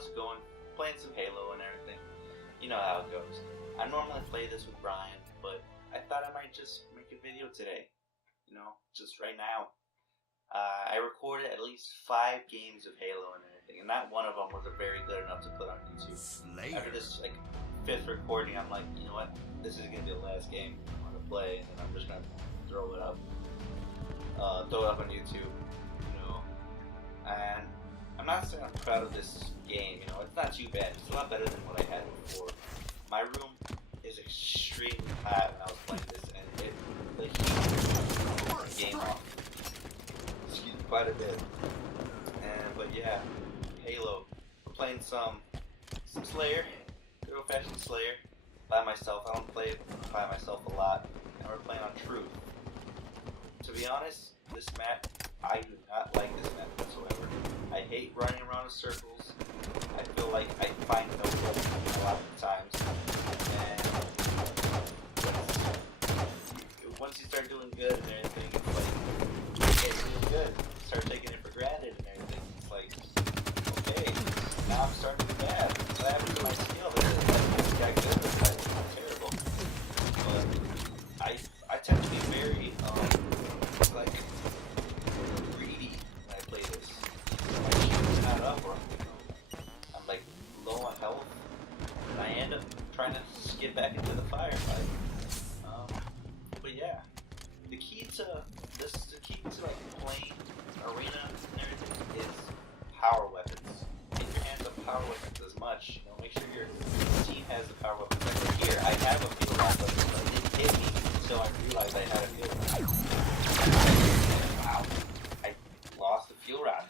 how's it going? Playing some Halo and everything. You know how it goes. I normally play this with Brian, but I thought I might just make a video today. You know, just right now. I recorded at least 5 games of Halo and everything, and not one of them was very good enough to put on YouTube. Slayer. After this 5th recording, I'm like, you know what? This is gonna be the last game I'm gonna play, and then I'm just gonna throw it up on YouTube. You know, and I'm not saying I'm proud of this game. You know, it's not too bad. It's a lot better than what I had before. My room is extremely hot when I was playing this, and it the game off. Excuse me, quite a bit. But yeah, Halo. I'm playing some Slayer, good old fashioned Slayer, by myself. I don't play it by myself a lot, and we're playing on Truth. To be honest, this map, I do not like this map whatsoever. I hate running around in circles. I feel like I find no goal a lot of the times. And once you start doing good and everything, it's like, okay, it's doing good. Start taking it for granted and everything. It's like, okay, now I'm starting to do bad. What happened to my skill? It's got good, it's terrible. But I tend to be very, greedy when I play this. My shield is not up, or I'm like low on health, and I end up trying to skip back into the firefight. But yeah, the key to playing arena and everything is power weapons. Get your hands on power weapons as much. You know, make sure your team has the power weapons. Like here, I have a field rod weapon, but it didn't hit me until I realized I had a field rod. Wow, I lost the fuel rod.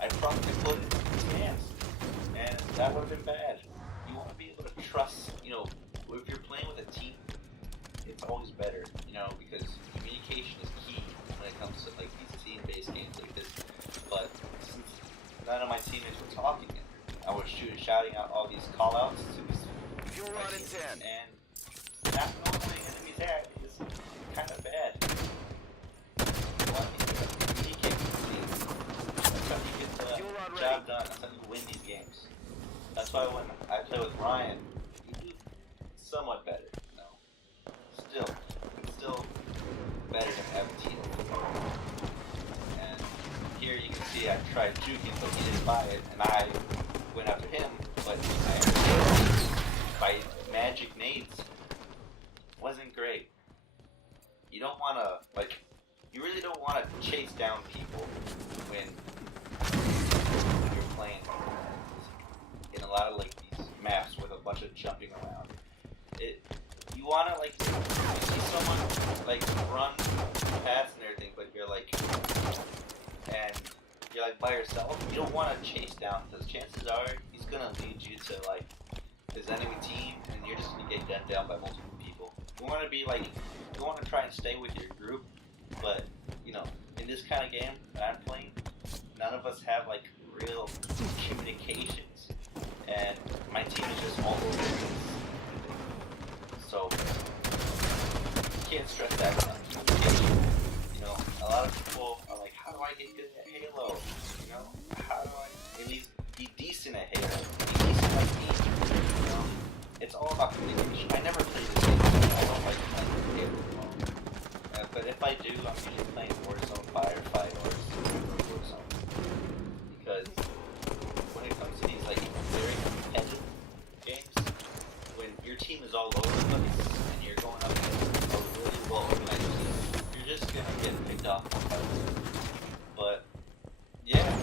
I probably put it in his hands, and that would have been bad. You want to be able to trust, you know, if you're playing with a team, it's always better, you know, because communication is key when it comes to like these team-based games like this. But since none of my teammates were talking, I was shouting out all these call-outs to these Fuel rod in 10. and not knowing where the enemy's at is kind of bad. That's how you get the job done. That's how you win these games. That's why when I play with Ryan, you do somewhat better. You know, still better than have a team. And here you can see I tried juking, but he didn't buy it, and I went after him, but I ended by magic nades. Wasn't great. You don't want to you really don't want to chase down people when you're playing in a lot of these maps with a bunch of jumping around. You want to see someone run past and everything, but you're by yourself. You don't want to chase down, because chances are he's gonna lead you to his enemy team, and you're just gonna get gunned down by multiple people. You want to be you want to try and stay with your group, but you know, in this kind of game that I'm playing, none of us have real communications, and my team is just all over the place. So you can't stress that enough. Communication. You know, a lot of people are like, how do I get good at Halo? You know, how do I at least be decent at Halo? Be decent like me. You know, it's all about communication. I never play this game. I don't like playing Halo alone. But if I do, I'm usually playing Warzone, Firefight, or Warzone. Because when it comes to these very competitive games, when your team is all over the place and you're going up against a really well organized team, you're just gonna get picked off. But yeah,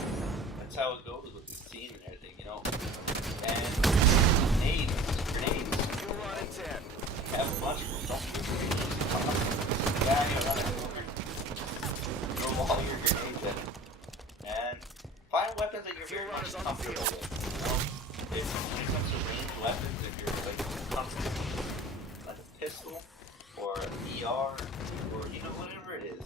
that's how it goes with this team and everything, you know. And grenades. Fuel rod in 10. Have a bunch of them. Don't shoot grenades. Yeah, you're running over. Throw all your grenades in. And find weapons that you're very much comfortable with. You know? If when it comes to ranged weapons, if you're comfortable with a pistol or an ER or whatever it is,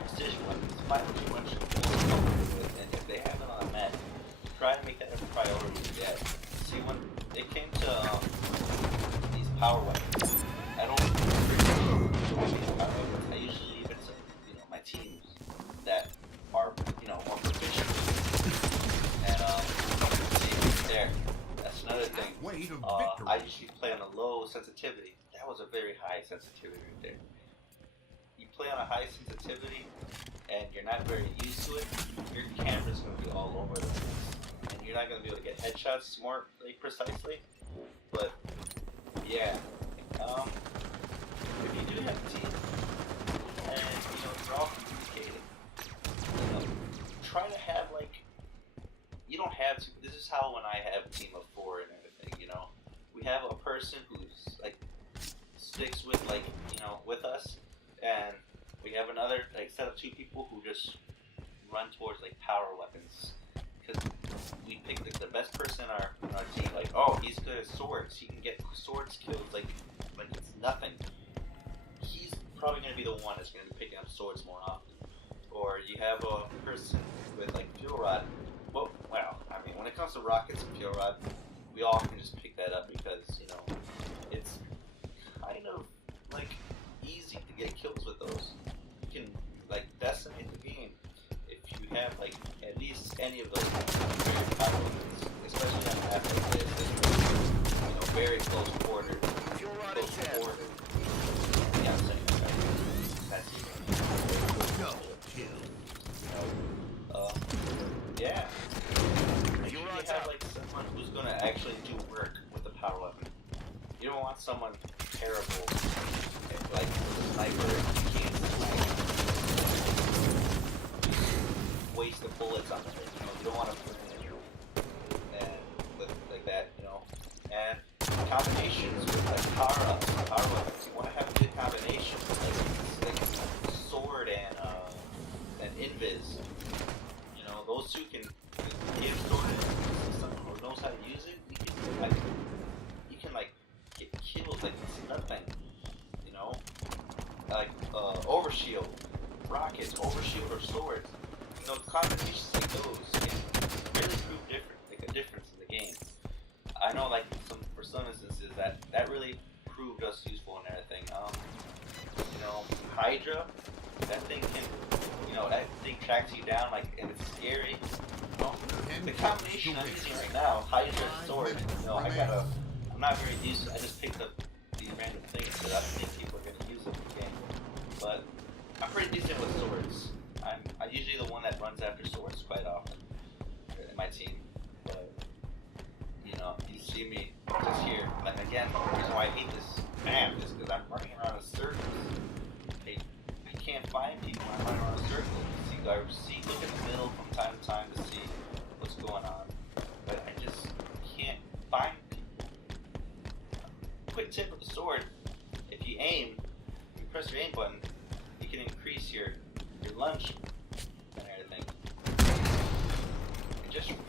precision weapons, find what you want to be comfortable with, and if they have it on a map, try to make that a priority to get. See, when it came to these power weapons, I don't I usually leave it to my teams that are more proficient. And see, afraid of I victory. usually play on a low sensitivity. That was a very high sensitivity right there. You play on a high sensitivity, and you're not very used to it, your camera's going to be all over the place. And you're not going to be able to get headshots more precisely. But, yeah. If you do have a team, and, you're all communicating, try to have, you don't have to. This is how when I have a team of 4 and everything, we have a person who's, sticks with, with us, and we have another, set of 2 people who just run towards, power weapons. Because we pick, the best person in our team, oh, he's good at swords. He can get swords kills, when it's nothing. He's probably going to be the one that's going to be picking up swords more often. Or you have a person with, fuel rod. Well, when it comes to rockets and fuel rod, we all can just pick that up because, it's kind of, easy to get kills with those. You can, decimate the game if you have, at least any of those very power weapons, especially on a map like this, very close quarter. Fuel rod at 10. Yeah, I'm saying that right. That's it. No kill. Yeah. Make Fuel sure you rod's have, out. someone who's gonna actually do work with the power weapon. You don't want someone terrible, with a sniper, you can't, waste the bullets on it, you don't want to put it and with, that, and combinations with, power-ups, power weapons, you want to have a good combination, sword and invis, those 2 can give sword and someone who knows how to use it, you can, get kills it's nothing, overshield, rockets, overshield, or swords. Combinations like those can really prove a difference in the game. I know, for some instances, that really proved us useful and everything. Hydra, that thing can, that thing tracks you down, and it's scary. The combination I'm using right now, Hydra and sword, I'm not very used to. I just picked up these random things that I don't think people are going to use in the game. But I'm pretty decent with swords. I'm usually the one that runs after swords quite often in my team. But, you see me just here. Again, the reason why I hate this map is because I'm running around in circles. I can't find people when I'm running around in circles. Look in the middle from time to time to see what's going on. But I just can't find people. Quick tip with the sword, if you aim, you press your aim button, you can increase your lunge and everything.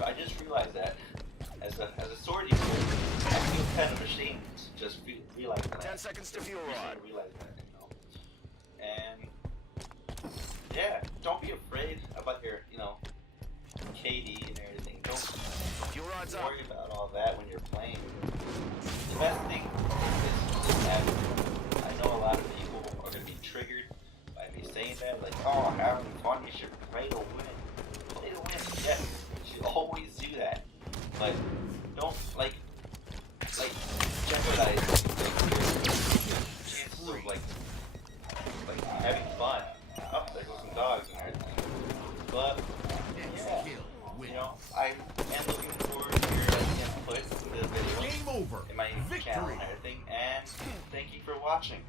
I just realized that as a sword user, I feel kind of ashamed to just realize that. 10 seconds to fuel rod. Realize that, And yeah, don't be afraid about your, KD and everything. Don't Fuel rod's up. worry about all that when you're playing. The best thing is just having. I know a lot of people are gonna be triggered by me saying that, oh, having fun, you should play to win. Play to win, yes, you should always do that. But don't, jeopardize, your chances of, having fun. Oh, there goes some dogs and everything. But, yeah, I am looking forward to your input to the video Game over. in my channel Victory. and everything, and thank you for watching.